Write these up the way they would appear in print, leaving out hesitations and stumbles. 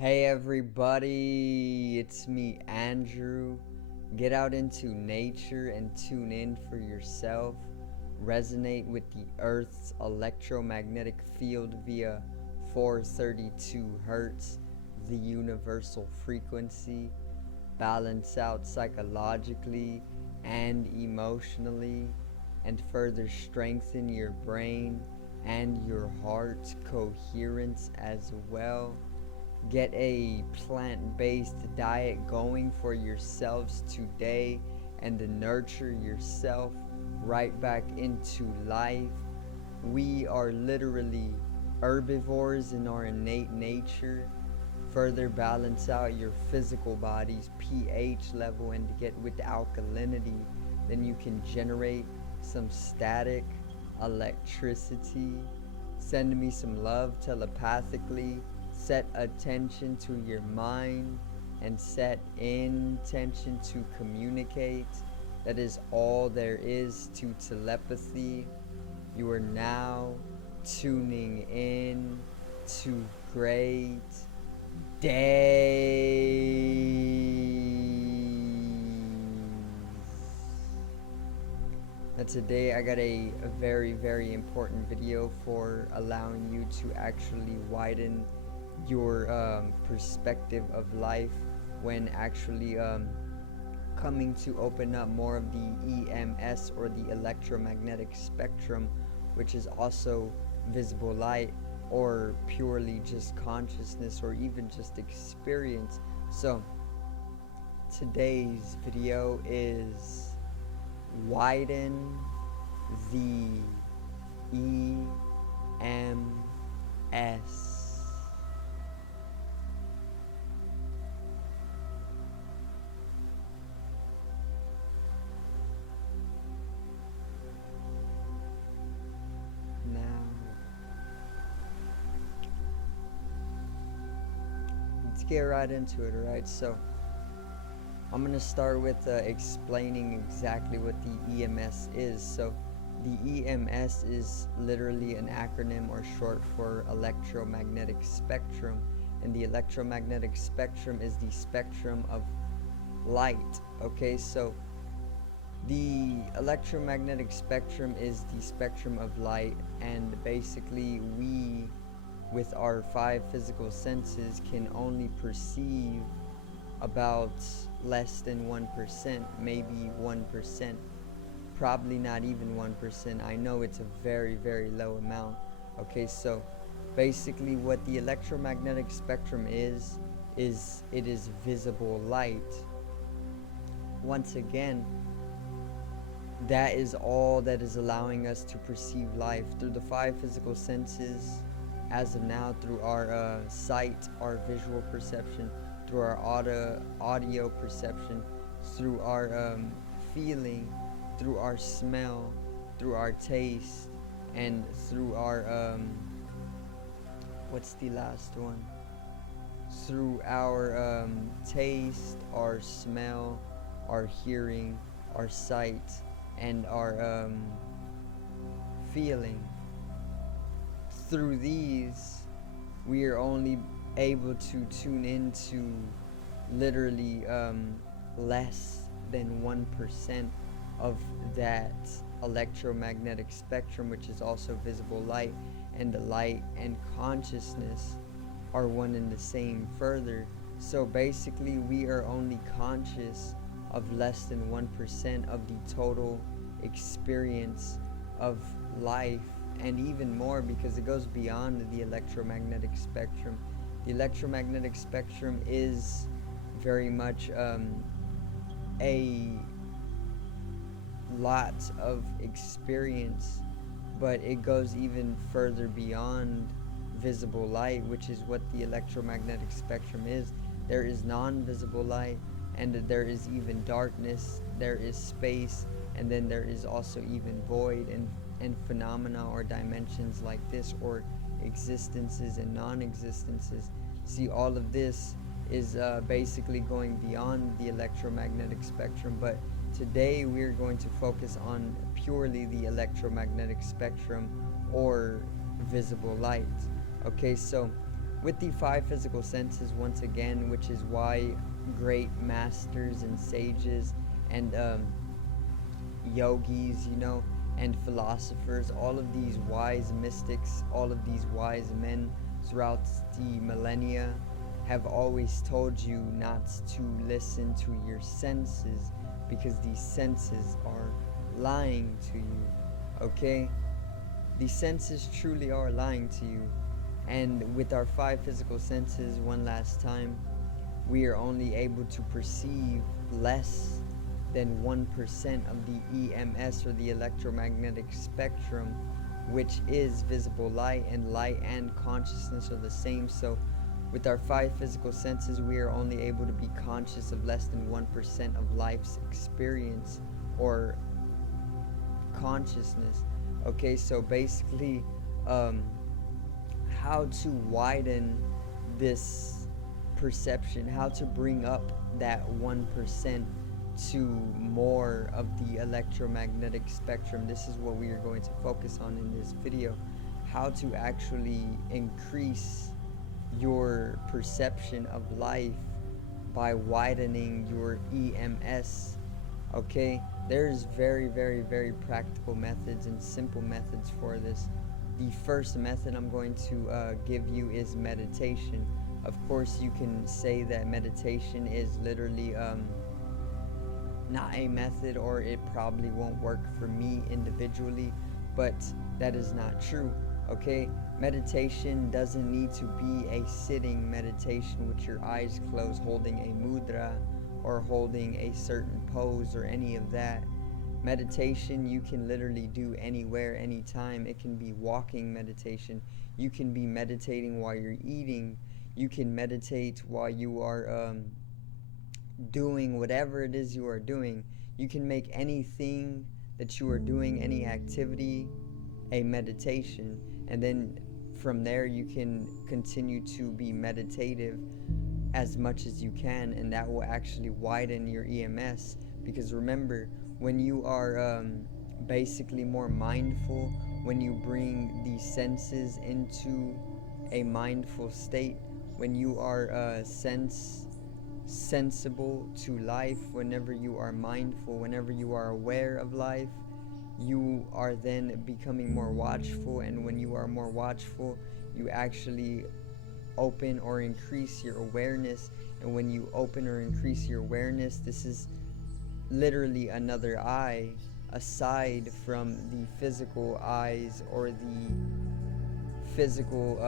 Hey everybody, it's me Andrew. Get out into nature and tune in for yourself. Resonate with the Earth's electromagnetic field via 432 Hertz, the universal frequency. Balance out psychologically and emotionally, and further strengthen your brain and your heart coherence as well. Get a plant-based diet going for yourselves today and nurture yourself right back into life. We are literally herbivores in our innate nature. Further balance out your physical body's pH level and to get with the alkalinity, then you can generate some static electricity. Send me some love telepathically. Set attention to your mind and set intention to communicate. That is all there is to telepathy. You are now tuning in to great days. Now today I got a very important video for allowing you to actually widen your perspective of life when actually coming to open up more of the EMS, or the electromagnetic spectrum, which is also visible light or purely just consciousness or even just experience. So today's video is widen the EMS. Let's get right into it, alright? So I'm going to start with explaining exactly what the EMS is. So the EMS is literally an acronym or short for electromagnetic spectrum, and the electromagnetic spectrum is the spectrum of light. Okay, so the electromagnetic spectrum is the spectrum of light, and basically we, with our 5 physical senses, can only perceive about less than 1%, maybe 1%, probably not even 1%. I know it's a very low amount. Okay, so basically what the electromagnetic spectrum is it is visible light. Once again, that is all that is allowing us to perceive life through the 5 physical senses. As of now, through our sight, our visual perception, through our audio perception, through our feeling, through our smell, through our taste, and through our what's the last one? Through our taste, our smell, our hearing, our sight, and our feeling. Through these, we are only able to tune into literally less than 1% of that electromagnetic spectrum, which is also visible light, and the light and consciousness are one and the same further. So basically we are only conscious of less than 1% of the total experience of life, and even more because it goes beyond the electromagnetic spectrum. The electromagnetic spectrum is very much a lot of experience, but it goes even further beyond visible light, which is what the electromagnetic spectrum is. There is non-visible light, and there is even darkness, there is space, and then there is also even void and phenomena or dimensions like this, or existences and non-existences. See, all of this is basically going beyond the electromagnetic spectrum, but today we're going to focus on purely the electromagnetic spectrum or visible light. Okay, so with the five physical senses once again, which is why great masters and sages and yogis, and philosophers, all of these wise mystics, all of these wise men throughout the millennia have always told you not to listen to your senses, because these senses are lying to you. Okay? These senses truly are lying to you. And with our five physical senses, one last time, we are only able to perceive less than 1% of the EMS, or the electromagnetic spectrum, which is visible light, and light and consciousness are the same. So with our five physical senses, we are only able to be conscious of less than 1% of life's experience or consciousness. Okay, so basically, how to widen this perception, how to bring up that 1% to more of the electromagnetic spectrum. This is what we are going to focus on in this video. How to actually increase your perception of life by widening your EMS. Okay, there's very, very, very practical methods and simple methods for this. The first method I'm going to give you is meditation. Of course, you can say that meditation is literally not a method, or it probably won't work for me individually, but that is not true. Okay, meditation doesn't need to be a sitting meditation with your eyes closed, holding a mudra or holding a certain pose or any of that. Meditation you can literally do anywhere, anytime. It can be walking meditation. You can be meditating while you're eating. You can meditate while you are doing whatever it is you are doing. You can make anything that you are doing, any activity, a meditation, and then from there you can continue to be meditative as much as you can, and that will actually widen your EMS. Because remember, when you are basically more mindful, when you bring the senses into a mindful state, when you are sensible to life, whenever you are mindful, whenever you are aware of life, you are then becoming more watchful. And when you are more watchful, you actually open or increase your awareness. And when you open or increase your awareness, this is literally another eye aside from the physical eyes or the physical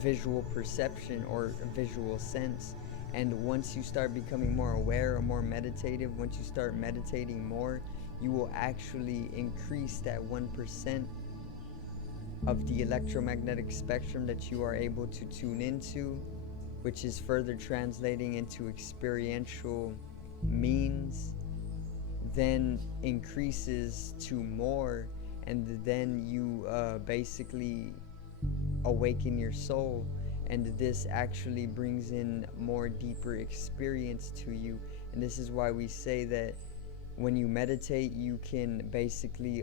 visual perception or visual sense. And once you start becoming more aware or more meditative, once you start meditating more, you will actually increase that 1% of the electromagnetic spectrum that you are able to tune into, which is further translating into experiential means, then increases to more, and then you basically awaken your soul, and this actually brings in more deeper experience to you. And this is why we say that when you meditate, you can basically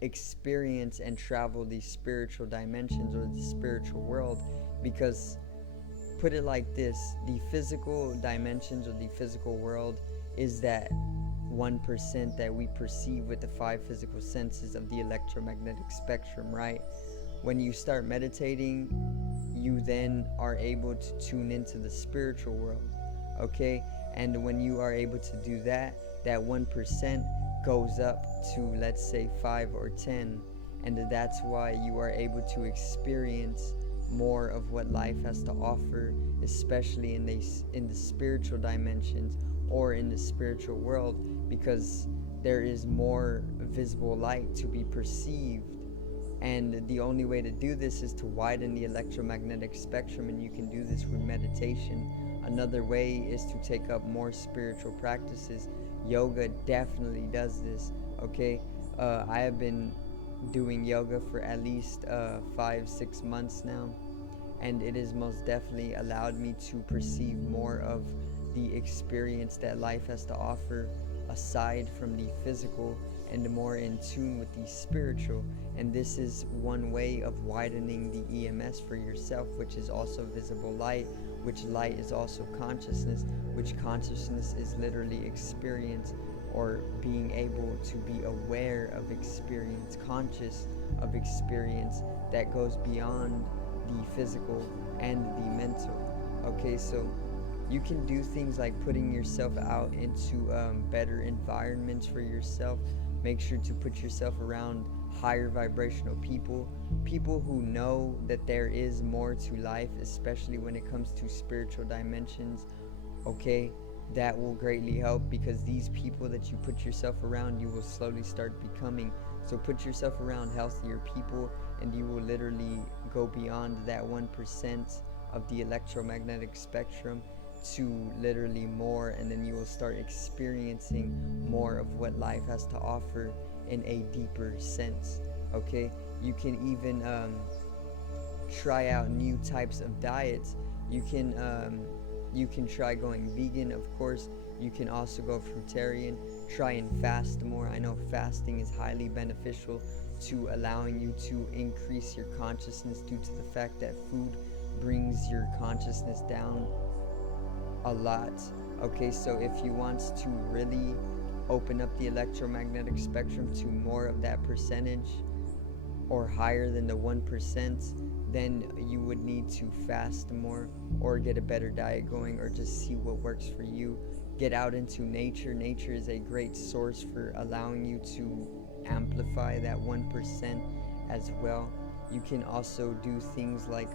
experience and travel these spiritual dimensions or the spiritual world. Because put it like this, the physical dimensions or the physical world is that 1% that we perceive with the five physical senses of the electromagnetic spectrum, right? When you start meditating, you then are able to tune into the spiritual world, okay? And when you are able to do that, that 1% goes up to, let's say, 5 or 10, and that's why you are able to experience more of what life has to offer, especially in the spiritual dimensions or in the spiritual world, because there is more visible light to be perceived. And the only way to do this is to widen the electromagnetic spectrum, and you can do this with meditation. Another way is to take up more spiritual practices. Yoga definitely does this, okay? I have been doing yoga for at least 5-6 months now, and it has most definitely allowed me to perceive more of the experience that life has to offer aside from the physical. and more in tune with the spiritual. And this is one way of widening the EMS for yourself, which is also visible light, which light is also consciousness, which consciousness is literally experience, or being able to be aware of experience, conscious of experience that goes beyond the physical and the mental. Okay, so you can do things like putting yourself out into better environments for yourself. Make sure to put yourself around higher vibrational people, people who know that there is more to life, especially when it comes to spiritual dimensions. Okay, that will greatly help, because these people that you put yourself around, you will slowly start becoming. So put yourself around healthier people, and you will literally go beyond that 1% of the electromagnetic spectrum to literally more, and then you will start experiencing more of what life has to offer in a deeper sense. Okay, you can even try out new types of diets. You can try going vegan, of course. You can also go fruitarian. Try and fast more. I know fasting is highly beneficial to allowing you to increase your consciousness, due to the fact that food brings your consciousness down a lot. Okay, so if you want to really open up the electromagnetic spectrum to more of that percentage, or higher than the 1%, then you would need to fast more, or get a better diet going, or just see what works for you. Get out into nature. Nature is a great source for allowing you to amplify that 1% as well. You can also do things like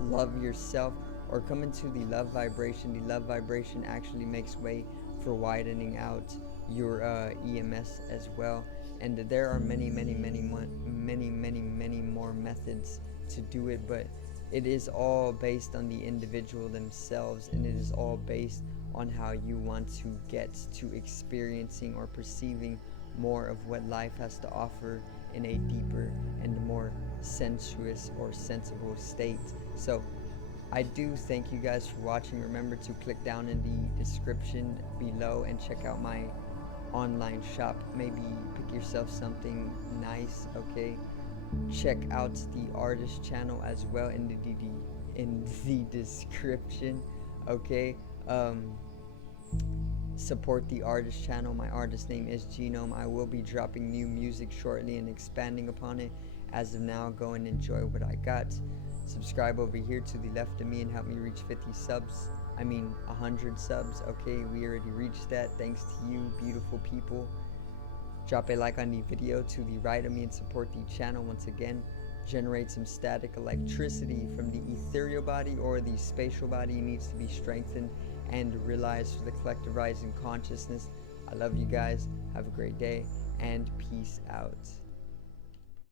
love yourself, or come into the love vibration. The love vibration actually makes way for widening out your EMS as well. And there are many more methods to do it, but it is all based on the individual themselves, and it is all based on how you want to get to experiencing or perceiving more of what life has to offer in a deeper and more sensuous or sensible state. So I do thank you guys for watching. Remember to click down in the description below and check out my online shop. Maybe pick yourself something nice. Okay, check out the artist channel as well in the description. Okay, support the artist channel. My artist name is Genome. I will be dropping new music shortly and expanding upon it. As of now, go and enjoy what I got. Subscribe over here to the left of me and help me reach 50 subs. 100 subs. Okay, we already reached that. Thanks to you, beautiful people. Drop a like on the video to the right of me and support the channel once again. Generate some static electricity from the ethereal body, or the spatial body needs to be strengthened and realized for the collective rising consciousness. I love you guys. Have a great day, and peace out.